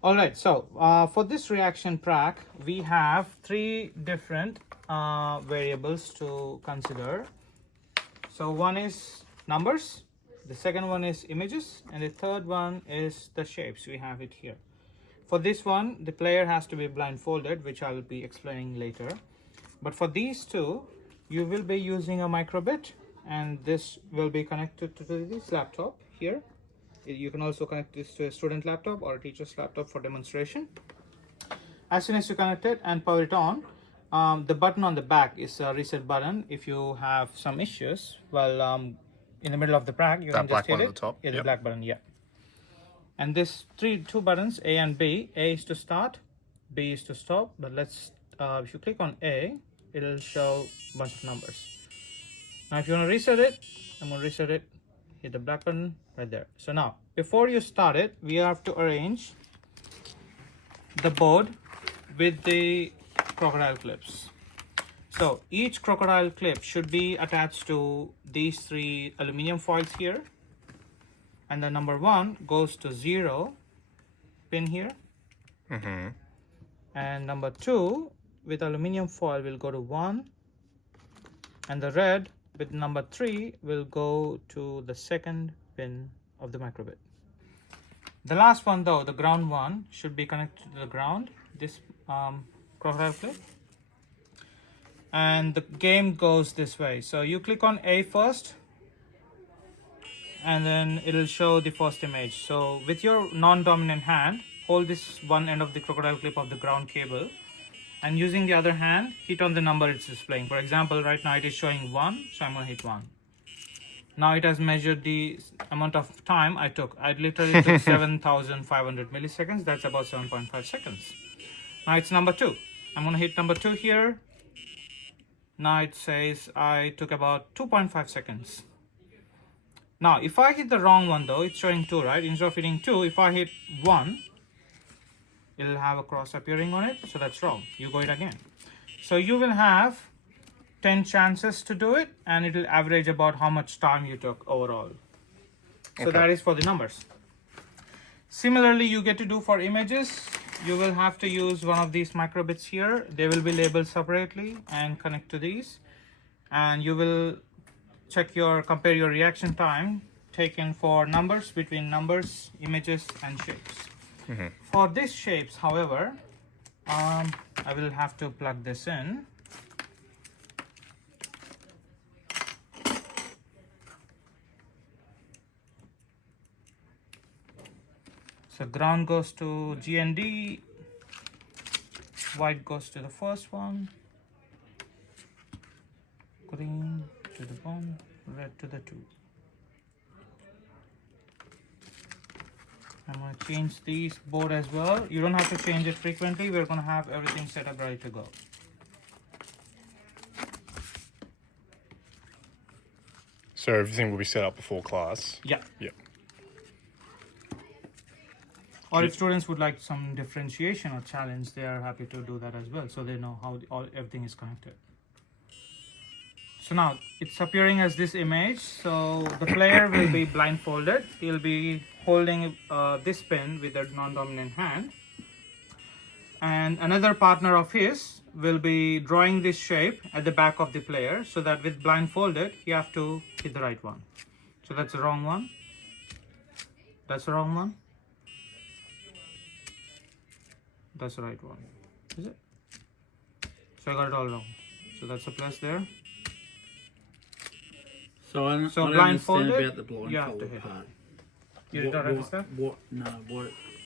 All right, so for this reaction track, we have three different variables to consider. So one is numbers, the second one is images, and the third one is the shapes. We have it here. For this one, the player has to be blindfolded, which I will be explaining later. But for these two, you will be using a microbit, and this will be connected to this laptop here. You can also connect this to a student laptop or a teacher's laptop for demonstration. As soon as you connect it and power it on, the button on the back is a reset button. If you have some issues, well, in the middle of the track, you can just hit it. At the top. Yeah, the black button, yeah. And this two buttons, A and B. A is to start, B is to stop. But let's, if you click on A, it'll show a bunch of numbers. Now, if you want to reset it, I'm going to reset it. Hit the black button right there. So now, before you start it, we have to arrange the board with the crocodile clips. So each crocodile clip should be attached to these three aluminum foils here. And the number 1 goes to 0 pin here. And number 2 with aluminum foil will go to 1. And the red with number 3 will go to the second pin of the microbit. The last one though, the ground one, should be connected to the ground, this crocodile clip. And the game goes this way. So you click on A first, and then it'll show the first image. So with your non-dominant hand, hold this one end of the crocodile clip of the ground cable, and using the other hand, hit on the number it's displaying. For example, right now it is showing 1, so I'm going to hit 1. Now it has measured the amount of time I took. I literally took 7,500 milliseconds. That's about 7.5 seconds. Now it's number 2. I'm going to hit number 2 here. Now it says I took about 2.5 seconds. Now, if I hit the wrong one though, it's showing 2, right? Instead of hitting 2, if I hit 1, it'll have a cross appearing on it. So that's wrong. You go it again. So you will have 10 chances to do it, and it will average about how much time you took overall. So that is for the numbers. Similarly, you get to do for images. You will have to use one of these microbits here. They will be labeled separately and connect to these. And you will compare your reaction time taken for numbers, between numbers, images, and shapes. For these shapes, however, I will have to plug this in. So ground goes to G and D, white goes to the first one, green to the 1, red to the 2. I'm going to change these board as well. You don't have to change it frequently. We're going to have everything set up ready to go. So everything will be set up before class? Yeah. Yep. Or if students would like some differentiation or challenge, they are happy to do that as well, so they know how everything is connected. So now it's appearing as this image. So the player will be blindfolded. He'll be holding this pin with a non-dominant hand, and another partner of his will be drawing this shape at the back of the player, so that with blindfolded you have to hit the right one. So that's the wrong one. That's the wrong one. That's the right one. Is it? So I got it all wrong. So that's a plus there. So I don't So understand blindfolded, about the you have to blindfold hit. part. You don't understand? What? No. What?